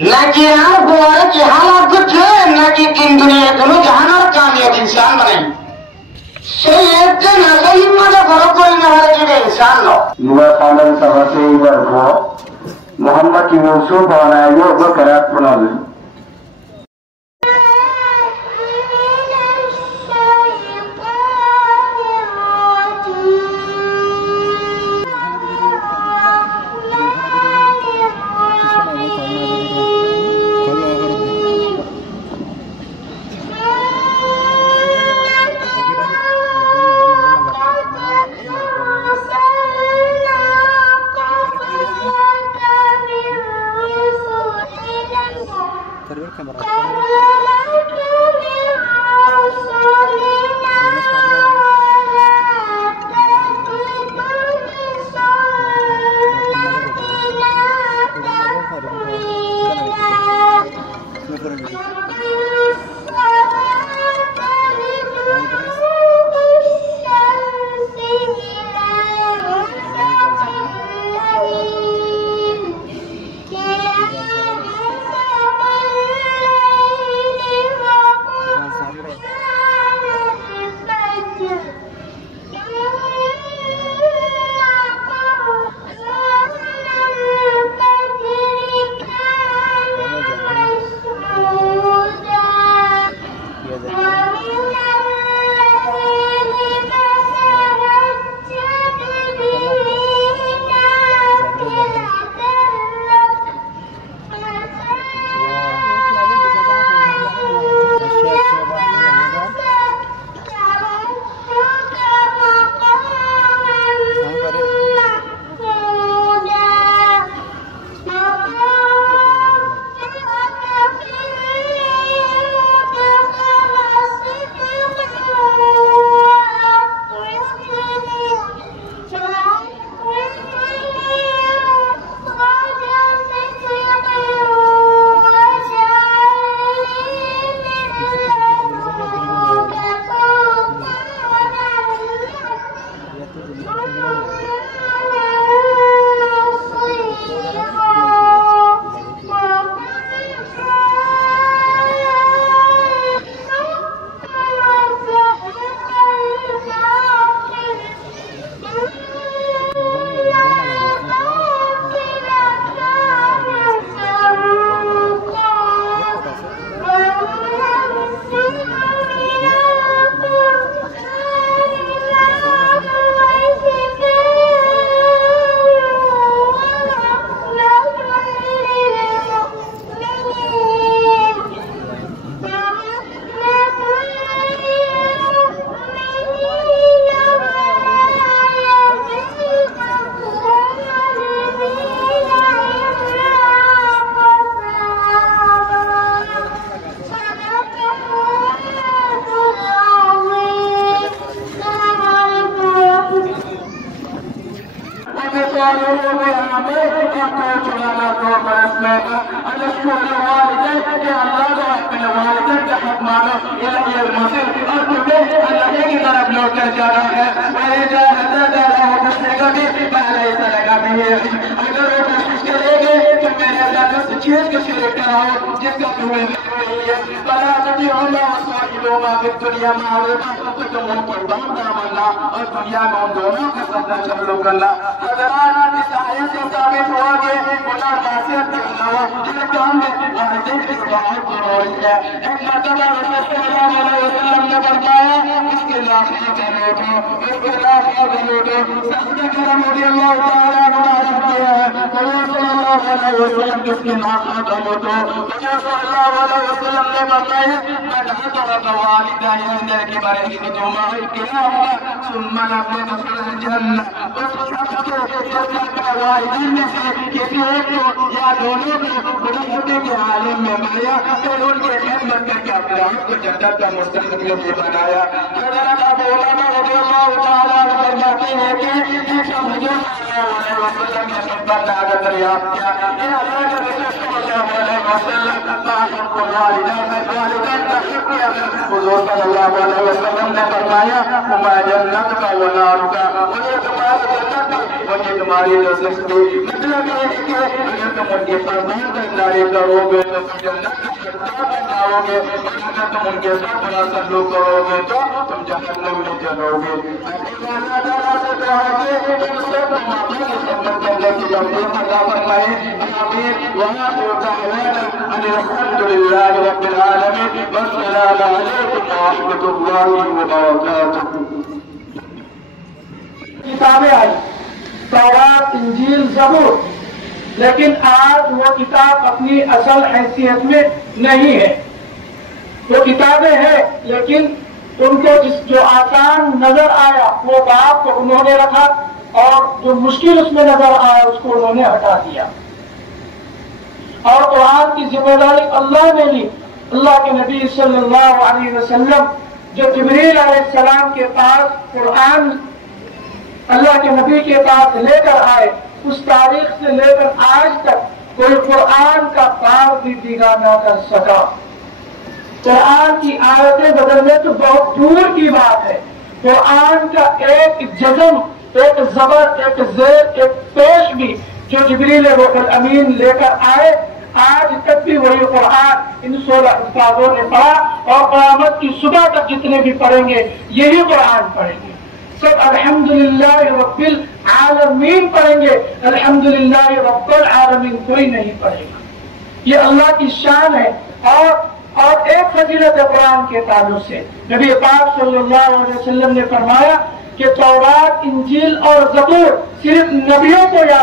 ناکی یہاں بوارے کی حالات کچھ ہے ناکی تین دنیا دنوں جہاں اور کامیاب انسان بنیں سید نظری مدہ فرق کوئی نوارے کی بے انسان لو یہ خاندان سبسے ادھر کو محمد یوسف بنائیو بکرات پنال حضور صلی اللہ علیہ وسلم نے فرمایا میں جنت کا ونار کا مجھے تمہاری جنت مجھے تمہاری رزق مطلب یہ ہے کہ اگر تم ان کی فرمان برداری کرو گے تو تم جنت کا سردار بن جاؤ گے، اور اگر تم ان کے ساتھ برا سلوک کرو گے تو تم جہنم میں جلو گے۔ اللہ تعالیٰ سے دعا ہے کہ ان سب تمام کی خدمت کرنے کی توفیق عطا فرمائے۔ آمین۔ وآخر دعوانا ان الحمد للہ رب العالمین، والسلام علیکم ورحمۃ اللہ وبرکاتہ۔ کتابیں آئی، تورات، انجیل، زبور، لیکن آج وہ کتاب اپنی اصل حیثیت میں نہیں ہے۔ وہ کتابیں ہیں لیکن ان کو جو آسان نظر آیا وہ بات کو انہوں نے رکھا، اور جو مشکل اس میں نظر آیا اس کو انہوں نے ہٹا دیا۔ اور قرآن کی ذمہ داری اللہ نے لی۔ اللہ کے نبی صلی اللہ علیہ وسلم جو جبریل علیہ السلام کے پاس قرآن اللہ کے نبی کے پاس لے کر آئے، اس تاریخ سے لے کر آج تک کوئی قرآن کا پار بھی بگاڑ نہ کر سکا۔ قرآن کی آیتیں بدلنے تو بہت دور کی بات ہے، قرآن کا ایک جزم، ایک زبر، ایک زیر، ایک پیش بھی جو جبریل روح الامین لے کر آئے، آج تک بھی وہی قرآن ان 16 استادوں نے پڑھا، اور قیامت کی صبح تک جتنے بھی پڑھیں گے یہی قرآن پڑھیں گے۔ سب الحمدللہ رب العالمین پڑھیں گے، الحمدللہ رب العالمین کوئی نہیں پڑھے گا۔ یہ اللہ کی شان ہے۔ اور ایک فضیلت قرآن کے تعلق سے نبی پاک صلی اللہ علیہ وسلم نے فرمایا کہ تورات، انجیل اور زبور صرف نبیوں کو یاد